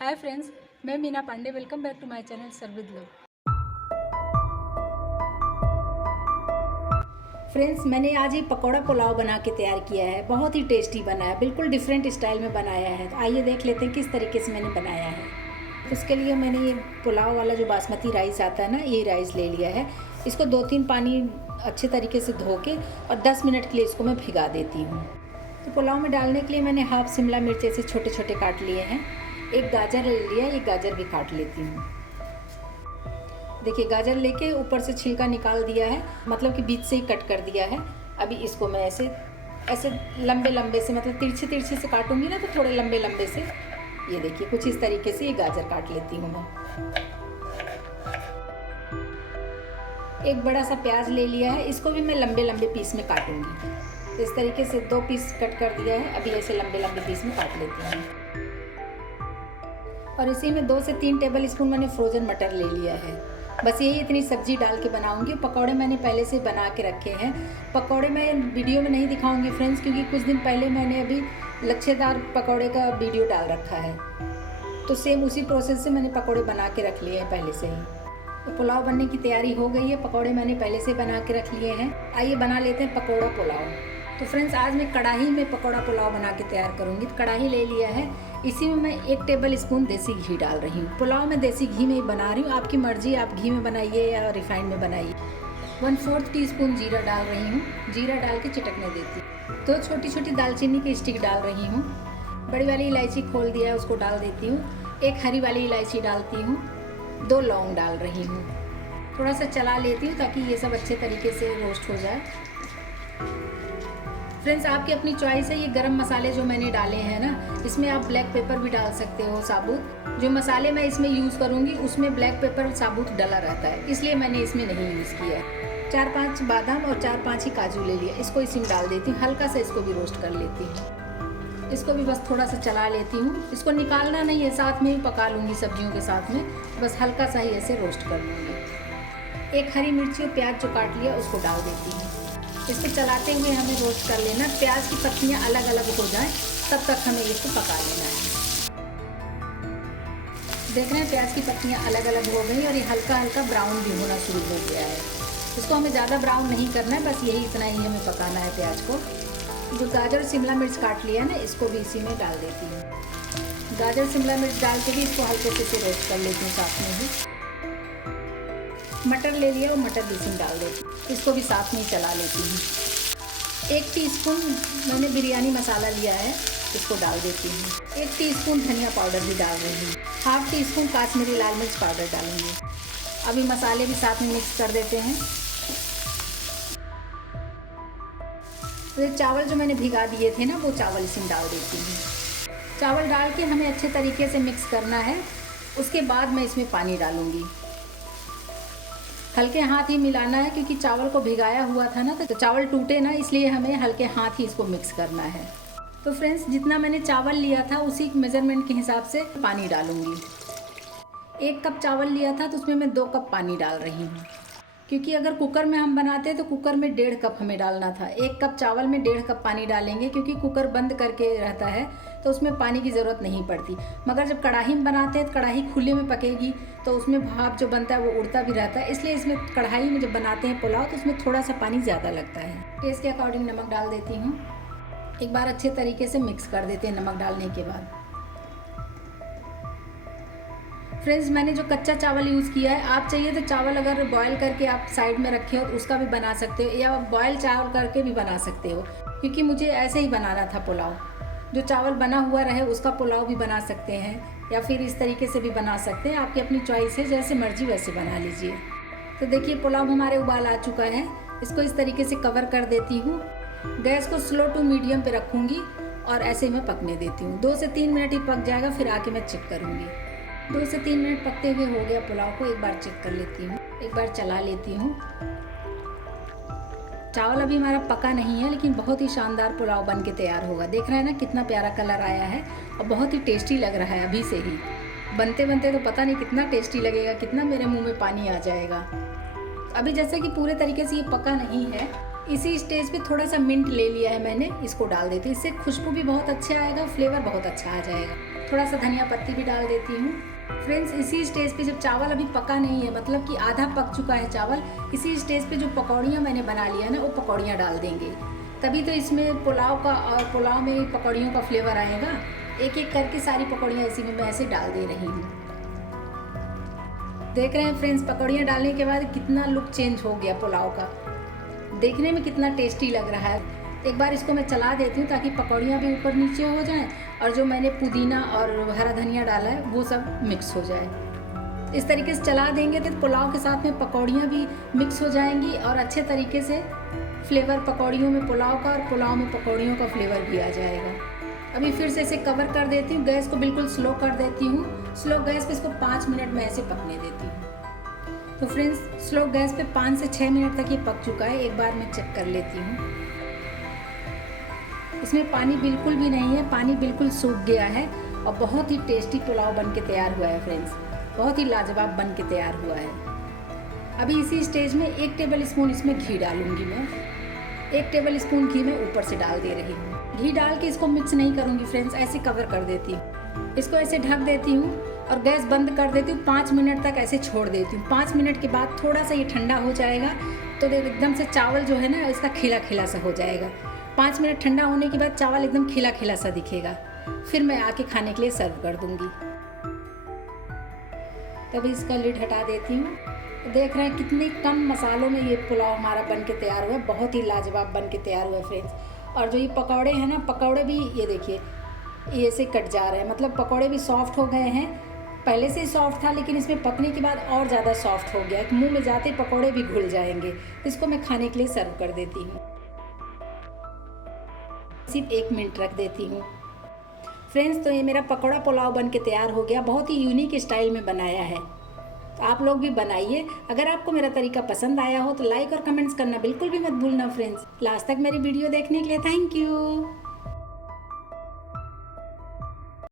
हाय friends, मैं Meena Pandey. Welcome back to my channel serve with love. Friends, मैंने आज ये पकौड़ा पुलाव बना के तैयार किया है। बहुत ही टेस्टी बना है, बिल्कुल डिफरेंट स्टाइल में बनाया है। तो आइए देख लेते हैं किस तरीके से मैंने बनाया है। उसके लिए मैंने ये पुलाव वाला जो बासमती राइस आता है ना, ये राइस ले लिया है। इसको 2-3 पानी अच्छे तरीके से धो के और 10 मिनट के लिए इसको मैं भिगा देती हूँ। तो पुलाव में डालने के लिए मैंने हाफ शिमला मिर्च ऐसे छोटे छोटे काट लिए हैं। एक गाजर ले लिया, एक गाजर भी काट लेती हूँ। देखिए, गाजर लेके ऊपर से छिलका निकाल दिया है, मतलब कि बीच से ही कट कर दिया है। अभी इसको मैं ऐसे ऐसे लंबे लंबे से, मतलब तिरछे तिरछे से काटूंगी ना, तो थोड़े लंबे लंबे से, ये देखिए कुछ इस तरीके से ये गाजर काट लेती हूँ मैं। एक बड़ा सा प्याज ले लिया है, इसको भी मैं लंबे लंबे पीस में काटूंगी। इस तरीके से 2 पीस कट कर दिया है। अभी ऐसे लंबे लंबे पीस में काट लेती हूँ। और इसी में 2 से 3 टेबल स्पून मैंने फ्रोज़न मटर ले लिया है। बस यही इतनी सब्जी डाल के बनाऊंगी। पकौड़े मैंने पहले से बना के रखे हैं। पकौड़े मैं वीडियो में नहीं दिखाऊंगी फ्रेंड्स, क्योंकि कुछ दिन पहले मैंने अभी लच्छेदार पकौड़े का वीडियो डाल रखा है। तो सेम उसी प्रोसेस से मैंने पकौड़े बना के रख लिए हैं पहले से ही। तो पुलाव बनने की तैयारी हो गई है। पकौड़े मैंने पहले से बना के रख लिए हैं। आइए बना लेते हैं पकौड़ा पुलाव। तो फ्रेंड्स, आज मैं कढ़ाई में पकौड़ा पुलाव बना के तैयार करूँगी। तो कढ़ाई ले लिया है, इसी में मैं 1 टेबल स्पून देसी घी डाल रही हूँ। पुलाव में देसी घी में ही बना रही हूँ, आपकी मर्जी, आप घी में बनाइए या रिफाइंड में बनाइए। 1/4 टीस्पून जीरा डाल रही हूँ। जीरा डाल के चिटकने देती हूँ। 2 छोटी छोटी दालचीनी की स्टिक डाल रही हूँ। बड़ी वाली इलायची खोल दिया है, उसको डाल देती हूँ। 1 हरी वाली इलायची डालती हूँ। 2 लौंग डाल रही हूँ। थोड़ा सा चला लेती हूँ ताकि ये सब अच्छे तरीके से रोस्ट हो जाए। फ्रेंड्स, आपकी अपनी चॉइस है। ये गरम मसाले जो मैंने डाले हैं ना, इसमें आप ब्लैक पेपर भी डाल सकते हो साबुत। जो मसाले मैं इसमें यूज़ करूँगी उसमें ब्लैक पेपर साबुत डला रहता है, इसलिए मैंने इसमें नहीं यूज़ किया है। 4-5 बादाम और 4-5 ही काजू ले लिया, इसको इसी में डाल देती हूँ। हल्का सा इसको भी रोस्ट कर लेती हूँ। इसको भी बस थोड़ा सा चला लेती हूँ। इसको निकालना नहीं है, साथ में ही पका लूँगी सब्जियों के साथ में। बस हल्का सा ही ऐसे रोस्ट कर लूँगी। 1 हरी मिर्ची और प्याज जो काट लिया उसको डाल देती हूँ। इसको चलाते हुए हमें रोस्ट कर लेना। प्याज की पत्तियां अलग अलग हो जाएं, तब तक हमें इसको पका लेना है। देख रहे हैं, प्याज की पत्तियां अलग अलग हो गई और ये हल्का हल्का ब्राउन भी होना शुरू हो गया है। इसको हमें ज़्यादा ब्राउन नहीं करना है, बस यही इतना ही हमें पकाना है प्याज को। जो गाजर और शिमला मिर्च काट लिया ना, इसको भी इसी में डाल देती हूँ। गाजर शिमला मिर्च डाल के भी इसको हल्के से रोस्ट कर लेती हूँ साथ में ही। मटर ले लिया और मटर भी इसमें डाल देती हूँ। इसको भी साथ में ही चला लेती हूँ। 1 टीस्पून मैंने बिरयानी मसाला लिया है, इसको डाल देती हूँ। 1 टीस्पून धनिया पाउडर भी डाल रही हूँ। हाफ टीस्पून काश्मीरी लाल मिर्च पाउडर डालूंगी। अभी मसाले भी साथ में मिक्स कर देते हैं। तो ये चावल जो मैंने भिगा दिए थे ना, वो चावल इसमें डाल देती हूँ। चावल डाल के हमें अच्छे तरीके से मिक्स करना है। उसके बाद मैं इसमें पानी डालूंगी। हल्के हाथ ही मिलाना है, क्योंकि चावल को भिगाया हुआ था ना, तो चावल टूटे ना, इसलिए हमें हल्के हाथ ही इसको मिक्स करना है। तो फ्रेंड्स, जितना मैंने चावल लिया था उसी मेजरमेंट के हिसाब से पानी डालूंगी। 1 कप चावल लिया था तो उसमें मैं 2 कप पानी डाल रही हूँ, क्योंकि अगर कुकर में हम बनाते तो कुकर में 1.5 कप हमें डालना था। 1 कप चावल में 1.5 कप पानी डालेंगे, क्योंकि कुकर बंद करके रहता है तो उसमें पानी की ज़रूरत नहीं पड़ती। मगर जब कढ़ाई में बनाते हैं तो कढ़ाई खुले में पकेगी, तो उसमें भाप जो बनता है वो उड़ता भी रहता है। इसलिए इसमें कढ़ाई में जब बनाते हैं पुलाव तो उसमें थोड़ा सा पानी ज़्यादा लगता है। टेस्ट के अकॉर्डिंग नमक डाल देती हूँ। एक बार अच्छे तरीके से मिक्स कर देते हैं नमक डालने के बाद। फ्रेंड्स, मैंने जो कच्चा चावल यूज़ किया है, आप चाहिए तो चावल अगर बॉयल करके आप साइड में रखे हो तो उसका भी बना सकते हो, या बॉयल चावल करके भी बना सकते हो, क्योंकि मुझे ऐसे ही बनाना था पुलाव। जो चावल बना हुआ रहे उसका पुलाव भी बना सकते हैं, या फिर इस तरीके से भी बना सकते हैं। आपकी अपनी चॉइस है, जैसे मर्जी वैसे बना लीजिए। तो देखिए, पुलाव हमारे उबाल आ चुका है। इसको इस तरीके से कवर कर देती हूँ। गैस को स्लो टू मीडियम पे रखूँगी और ऐसे में पकने देती हूँ। 2 से 3 मिनट ही पक जाएगा, फिर आके मैं चेक करूँगी। 2 से 3 मिनट पकते हुए हो गया पुलाव को। एक बार चेक कर लेती हूँ, एक बार चला लेती हूँ। चावल अभी हमारा पका नहीं है, लेकिन बहुत ही शानदार पुलाव बन के तैयार होगा। देख रहे हैं ना कितना प्यारा कलर आया है, और बहुत ही टेस्टी लग रहा है अभी से ही। बनते बनते तो पता नहीं कितना टेस्टी लगेगा, कितना मेरे मुंह में पानी आ जाएगा। अभी जैसे कि पूरे तरीके से ये पका नहीं है, इसी स्टेज पे थोड़ा सा मिंट ले लिया है मैंने, इसको डाल देती हूँ। इससे खुशबू भी बहुत अच्छा आएगा, फ्लेवर बहुत अच्छा आ जाएगा। थोड़ा सा धनिया पत्ती भी डाल देती हूँ। फ्रेंड्स, इसी स्टेज पे जब चावल अभी पका नहीं है, मतलब कि आधा पक चुका है चावल, इसी स्टेज पे जो पकौड़ियाँ मैंने बना लिया है ना, वो पकौड़ियाँ डाल देंगे। तभी तो इसमें पुलाव का और पुलाव में पकौड़ियों का फ्लेवर आएगा। एक एक करके सारी पकौड़ियाँ इसी में मैं ऐसे डाल दे रही हूँ। देख रहे हैं फ्रेंड्स, पकौड़ियाँ डालने के बाद कितना लुक चेंज हो गया पुलाव का, देखने में कितना टेस्टी लग रहा है। एक बार इसको मैं चला देती हूँ ताकि पकौड़ियाँ भी ऊपर नीचे हो जाएं और जो मैंने पुदीना और हरा धनिया डाला है वो सब मिक्स हो जाए। इस तरीके से चला देंगे तो पुलाव के साथ में पकौड़ियाँ भी मिक्स हो जाएंगी और अच्छे तरीके से फ्लेवर पकौड़ियों में पुलाव का और पुलाव में पकौड़ियों का फ्लेवर भी आ जाएगा। अभी फिर से इसे कवर कर देती हूँ, गैस को बिल्कुल स्लो कर देती हूँ। स्लो गैस पे इसको 5 मिनट में ऐसे पकने देती हूँ। तो फ्रेंड्स, स्लो गैस पे 5 से 6 मिनट तक ये पक चुका है। एक बार मैं चेक कर लेती हूँ। इसमें पानी बिल्कुल भी नहीं है, पानी बिल्कुल सूख गया है और बहुत ही टेस्टी पुलाव बन के तैयार हुआ है फ्रेंड्स, बहुत ही लाजवाब बन के तैयार हुआ है। अभी इसी स्टेज में 1 टेबल स्पून इसमें घी डालूंगी मैं। 1 टेबल स्पून घी मैं ऊपर से डाल दे रही हूँ। घी डाल के इसको मिक्स नहीं करूँगी फ्रेंड्स, ऐसे कवर कर देती हूँ। इसको ऐसे ढक देती हूँ और गैस बंद कर देती हूँ। 5 मिनट तक ऐसे छोड़ देती हूँ। 5 मिनट के बाद थोड़ा सा ये ठंडा हो जाएगा तो एकदम से चावल जो है ना, इसका खिला खिला सा हो जाएगा। 5 मिनट ठंडा होने के बाद चावल एकदम खिला खिला सा दिखेगा। फिर मैं आके खाने के लिए सर्व कर दूंगी। तभी इसका लिड हटा देती हूँ। देख रहे हैं कितने कम मसालों में ये पुलाव हमारा बन के तैयार हुआ है, बहुत ही लाजवाब बन के तैयार हुआ है फ्रेंड्स। और जो ये पकौड़े हैं ना, पकौड़े भी ये देखिए ये ऐसे कट जा रहे हैं, मतलब पकौड़े भी सॉफ्ट हो गए हैं। पहले से ही सॉफ्ट था लेकिन इसमें पकने के बाद और ज़्यादा सॉफ्ट हो गया, मुँह में जाते ही पकौड़े भी घुल जाएंगे। इसको मैं खाने के लिए सर्व कर देती हूँ। सिर्फ 1 मिनट रख देती हूँ। फ्रेंड्स, तो ये मेरा पकौड़ा पुलाव बन के तैयार हो गया। बहुत ही यूनिक स्टाइल में बनाया है, तो आप लोग भी बनाइए। अगर आपको मेरा तरीका पसंद आया हो तो लाइक और कमेंट्स करना बिल्कुल भी मत भूलना फ्रेंड्स। लास्ट तक मेरी वीडियो देखने के लिए थैंक यू।